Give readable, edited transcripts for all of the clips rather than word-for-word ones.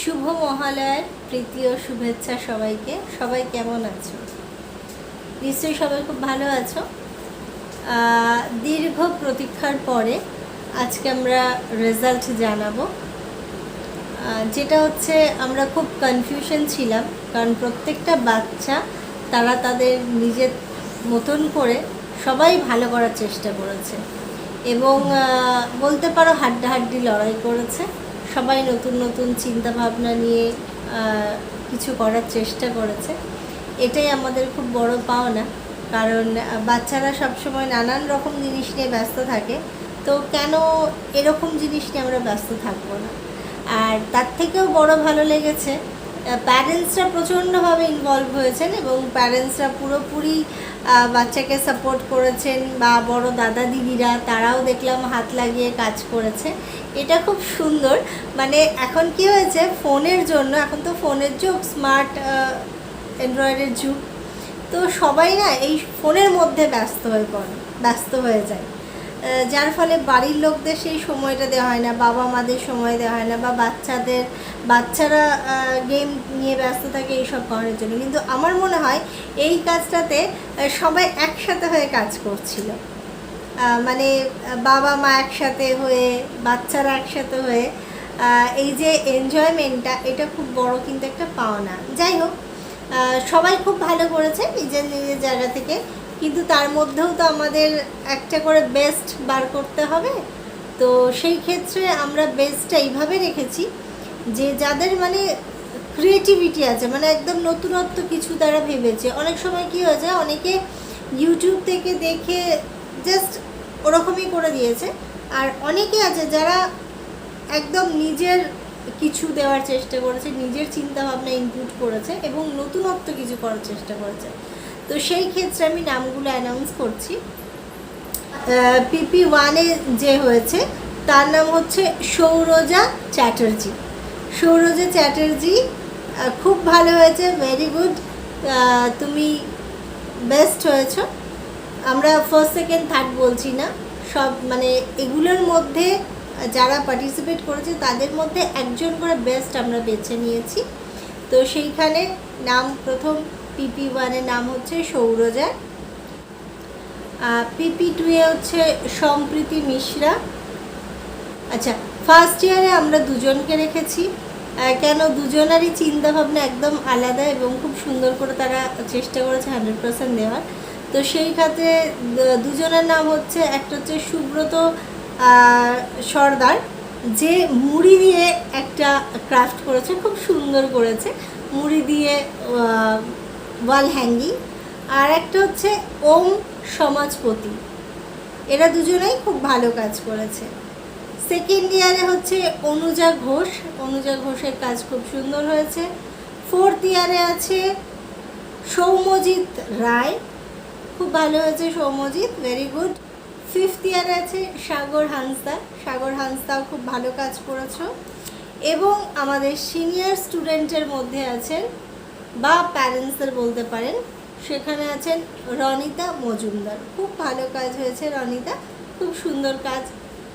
শুভ মহালয়ার প্রীতি ও শুভেচ্ছা সবাইকে। সবাই কেমন আছো? নিশ্চয়ই সবাই খুব ভালো আছো। দীর্ঘ প্রতীক্ষার পরে আজকে আমরা রেজাল্ট জানাবো। যেটা হচ্ছে, আমরা খুব কনফিউশন ছিলাম, কারণ প্রত্যেকটা বাচ্চা তারা তাদের নিজের মতন করে সবাই ভালো করার চেষ্টা করেছে এবং বলতে পারো হাড্ডাহাড্ডি লড়াই করেছে। সবাই নতুন নতুন চিন্তাভাবনা নিয়ে কিছু করার চেষ্টা করেছে। এটাই আমাদের খুব বড় পাওনা, কারণ বাচ্চারা সবসময় নানান রকম জিনিস নিয়ে ব্যস্ত থাকে, তো কেন এরকম জিনিস নিয়ে আমরা ব্যস্ত থাকবো না। আর তার থেকেও বড় ভালো লেগেছে, প্যারেন্টসরা প্রচণ্ডভাবে ইনভলভ হয়েছেন এবং প্যারেন্টসরা পুরোপুরি বাচ্চাকে সাপোর্ট করেছেন, বা বড় দাদা দিদিরা তারাও দেখলাম হাত লাগিয়ে কাজ করেছে। এটা খুব সুন্দর। মানে এখন কি হয়েছে, ফোনের জন্য, এখন তো ফোনের যুগ, স্মার্ট অ্যান্ড্রয়েডের যুগ, তো সবাই না এই ফোনের মধ্যে ব্যস্ত হয়ে যায়, যার ফলে বাড়ির লোকদের সেই সময়টা দেওয়া হয় না, বাবা মাদের সময় দেওয়া হয় না, বা বাচ্চারা গেম নিয়ে ব্যস্ত থাকে এইসব করার জন্য। কিন্তু আমার মনে হয় এই কাজটাতে সবাই একসাথে হয়ে কাজ করছিল, মানে বাবা মা একসাথে হয়ে, বাচ্চারা একসাথে হয়ে, এই যে এনজয়মেন্টটা, এটা খুব বড় কিন্তু একটা পাওনা। যাই হোক, সবাই খুব ভালো করেছে নিজের নিজের জায়গা থেকে, কিন্তু তার মধ্যেও তো আমাদের একটা করে বেস্ট বার করতে হবে। তো সেই ক্ষেত্রে আমরা বেস্টটা এইভাবে রেখেছি যে যাদের মানে ক্রিয়েটিভিটি আছে, মানে একদম নতুনত্ব কিছু তারা ভেবেছে। অনেক সময় কী হয়েছে, অনেকে ইউটিউব থেকে দেখে জাস্ট ওরকমই করে দিয়েছে, আর অনেকে আছে যারা একদম নিজের কিছু দেওয়ার চেষ্টা করেছে, নিজের চিন্তাভাবনা ইনপুট করেছে এবং নতুনত্ব কিছু করার চেষ্টা করেছে। তো সেই ক্ষেত্রে আমি নামগুলো অ্যানাউন্স করছি। PP1-এ যে হয়েছে তার নাম হচ্ছে সৌরজা চ্যাটার্জি। সৌরজা চ্যাটার্জি খুব ভালো হয়েছে, ভেরি গুড, তুমি বেস্ট হয়েছ। আমরা ফার্স্ট সেকেন্ড থার্ড বলছি না, সব মানে এগুলোর মধ্যে যারা পার্টিসিপেট করেছে তাদের মধ্যে একজন করে বেস্ট আমরা বেছে নিয়েছি। তো সেইখানে নাম প্রথম PP1-এর নাম হচ্ছে সৌরজা, PP2-এ হচ্ছে সম্প্রীতি মিশ্রা। আচ্ছা, ফার্স্ট ইয়ারে আমরা দুজনকে রেখেছি, কেন দুজনারই চিন্তাভাবনা একদম আলাদা এবং খুব সুন্দর করে তারা চেষ্টা করেছে 100% দেওয়ার। তো সেই ক্ষেত্রে দুজনের নাম হচ্ছে, একটা হচ্ছে সুব্রত সর্দার, যে মুড়ি দিয়ে একটা ক্রাফট করেছে, খুব সুন্দর করেছে, মুড়ি দিয়ে ওয়াল হ্যাঙ্গিং। আর একটা হচ্ছে ওম সমাজপতি, এরা দুজনেই খুব ভালো কাজ করেছে। সেকেন্ড ইয়ারে হচ্ছে অনুজা ঘোষের কাজ খুব সুন্দর হয়েছে। ফোর্থ ইয়ারে আছে সৌম্যজিৎ রায়, খুব ভালো হয়েছে সৌম্যজিৎ, ভেরি গুড। ফিফথ ইয়ারে আছে সাগর হাঁসদাও খুব ভালো কাজ করেছো। এবং আমাদের সিনিয়র স্টুডেন্টের মধ্যে আছেন, বা প্যারেন্টসদের বলতে পারেন, সেখানে আছেন রনিতা মজুমদার। খুব ভালো কাজ হয়েছে রনিতা, খুব সুন্দর কাজ,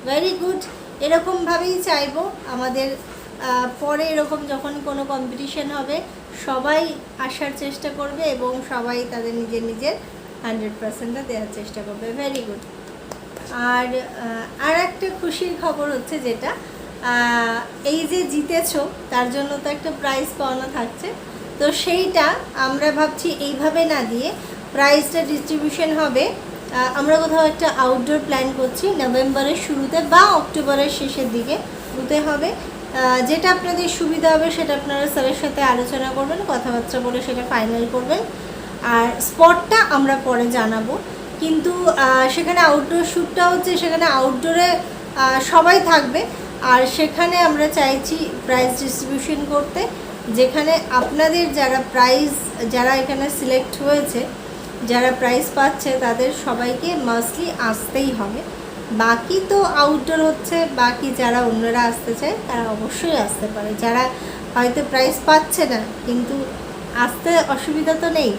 ভেরি গুড। এরকমভাবেই চাইবো আমাদের পরে এরকম যখন কোনো কম্পিটিশন হবে সবাই আসার চেষ্টা করবে এবং সবাই তাদের নিজের 100%টা দেওয়ার চেষ্টা করবে, ভেরি গুড। আর একটা খুশির খবর হচ্ছে, যেটা এই যে জিতেছো তার জন্য তো একটা প্রাইজ পাওনা থাকছে। তো সেইটা আমরা ভাবছি এইভাবে না দিয়ে প্রাইজটা ডিস্ট্রিবিউশন হবে, আমরা কোথাও একটা আউটডোর প্ল্যান করছি, নভেম্বরের শুরুতে বা অক্টোবরের শেষের দিকে হতে হবে। যেটা আপনাদের সুবিধা হবে সেটা আপনারা স্যারের সাথে আলোচনা করবেন, কথাবার্তা বলে সেটা ফাইনাল করবেন। আর স্পটটা আমরা পরে জানাবো, কিন্তু সেখানে আউটডোর শ্যুটটা হচ্ছে, সেখানে আউটডোরে সবাই থাকবে। আর সেখানে আমরা চাইছি প্রাইজ ডিস্ট্রিবিউশন করতে, যেখানে আপনাদের যারা এখানে সিলেক্ট হয়েছে, যারা প্রাইজ পাচ্ছে, তাদের সবাইকে মাস্টলি আসতেই হবে। বাকি তো আউটডোর হচ্ছে, বাকি যারা অন্যরা আসতে চায় তারা অবশ্যই আসতে পারে। যারা হয়তো প্রাইজ পাচ্ছে না কিন্তু আসতে অসুবিধা তো নেই।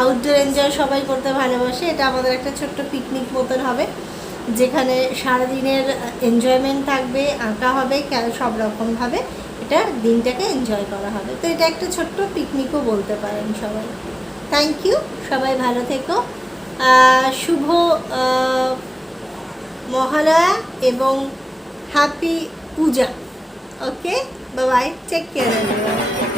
আউটডোর এনজয় সবাই করতে ভালোবাসে। এটা আমাদের একটা ছোট্ট পিকনিক মতন হবে, যেখানে সারাদিনের এনজয়মেন্ট থাকবে, আঁকা হবে, সব রকমভাবে এটা দিনটাকে এনজয় করা হবে। তো এটা একটা ছোট্ট পিকনিকও বলতে পারেন সবাই। থ্যাংক ইউ, সবাই ভালো থেকো। শুভ মহালয়া এবং হ্যাপি পূজা। ওকে, বাই বাই, টেক কেয়ার।